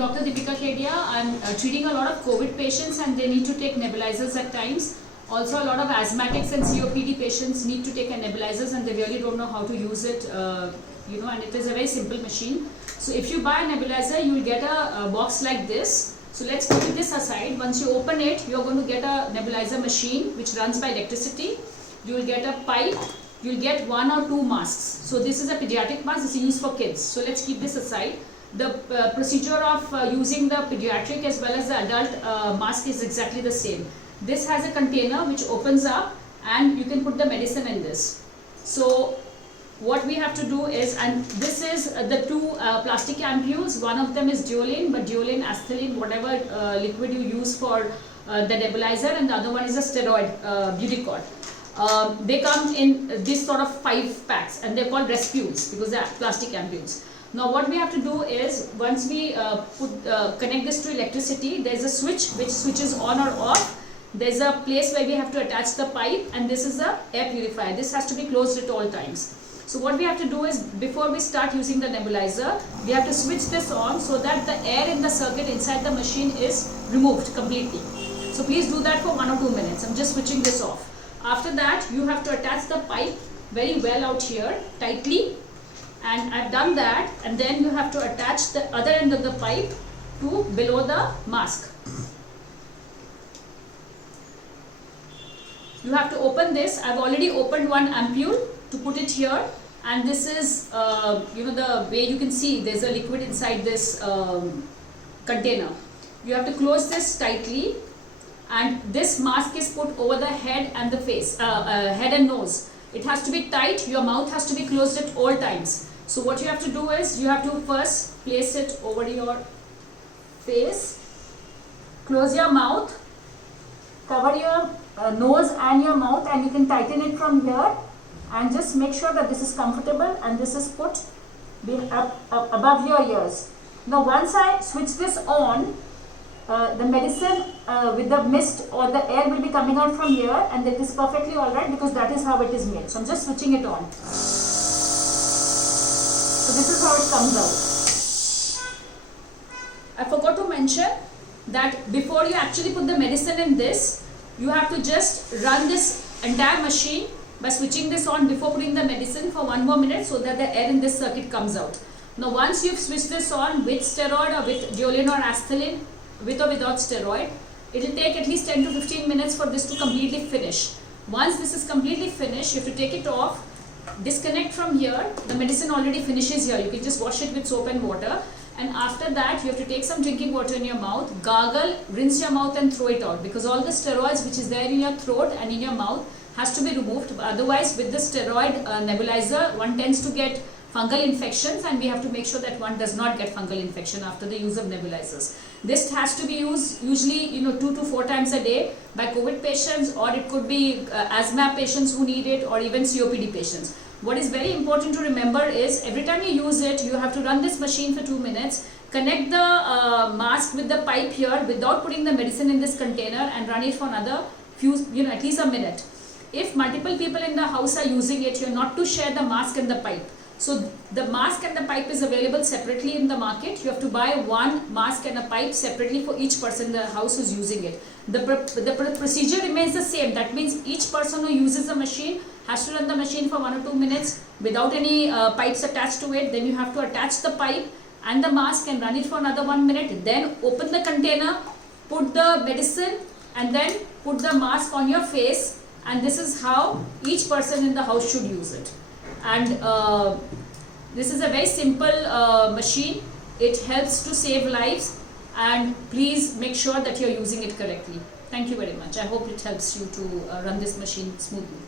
Dr. Deepika Kedia. I'm treating a lot of COVID patients and they need to take nebulizers at times. Also, a lot of asthmatics and COPD patients need to take a nebulizers and they really don't know how to use it, and it is a very simple machine. So if you buy a nebulizer, you will get a box like this. So let's put this aside. Once you open it, you're going to get a nebulizer machine which runs by electricity. You will get a pipe. You'll get 1 or 2 masks. So this is a pediatric mask. This is used for kids. So let's keep this aside. The procedure of using the pediatric as well as the adult mask is exactly the same. This has a container which opens up and you can put the medicine in this. So what we have to do is, and this is the 2 plastic ampules. One of them is Duolin, but Duolin, Asthaline, whatever liquid you use for the nebulizer, and the other one is a steroid, Buticort. They come in this sort of 5 packs and they're called Respules because they're plastic ampules. Now what we have to do is, once we connect this to electricity, there's a switch which switches on or off. There's a place where we have to attach the pipe, and this is a air purifier. This has to be closed at all times. So what we have to do is, before we start using the nebulizer, we have to switch this on so that the air in the circuit inside the machine is removed completely. So please do that for 1 or 2 minutes. I'm just switching this off. After that, you have to attach the pipe very well out here, tightly. And I've done that, and then you have to attach the other end of the pipe to below the mask. You have to open this. I've already opened 1 ampule to put it here, and this is the way you can see there's a liquid inside this container. You have to close this tightly, and this mask is put over the head and the face, head and nose. It has to be tight. Your mouth has to be closed at all times. So what you have to do is, you have to first place it over your face, close your mouth, cover your nose and your mouth, and you can tighten it from here, and just make sure that this is comfortable and this is put above your ears. Now once I switch this on, the medicine with the mist or the air will be coming out from here, and that is perfectly alright because that is how it is made. So I'm just switching it on. So this is how it comes out. I forgot to mention that before you actually put the medicine in this, you have to just run this entire machine by switching this on before putting the medicine for 1 more minute so that the air in this circuit comes out. Now once you've switched this on with steroid or with Duolin or Asthaline, with or without steroid, it will take at least 10 to 15 minutes for this to completely finish. Once this is completely finished, you have to take it off, disconnect from here. The medicine already finishes here. You can just wash it with soap and water. And after that, you have to take some drinking water in your mouth, gargle, rinse your mouth and throw it out, because all the steroids which is there in your throat and in your mouth has to be removed. Otherwise, with the steroid nebulizer, one tends to get fungal infections, and we have to make sure that one does not get fungal infection after the use of nebulizers. This has to be used usually 2 to 4 times a day by COVID patients, or it could be asthma patients who need it, or even COPD patients. What is very important to remember is, every time you use it, you have to run this machine for 2 minutes, connect the mask with the pipe here without putting the medicine in this container, and run it for another few, at least a minute. If multiple people in the house are using it, you're not to share the mask and the pipe. So the mask and the pipe is available separately in the market. You have to buy 1 mask and a pipe separately for each person in the house who's using it. The procedure remains the same. That means each person who uses the machine has to run the machine for 1 or 2 minutes without any pipes attached to it. Then you have to attach the pipe and the mask and run it for another 1 minute. Then open the container, put the medicine, and then put the mask on your face. And this is how each person in the house should use it. And this is a very simple machine. It helps to save lives, and please make sure that you're using it correctly. Thank you very much. I hope it helps you to run this machine smoothly.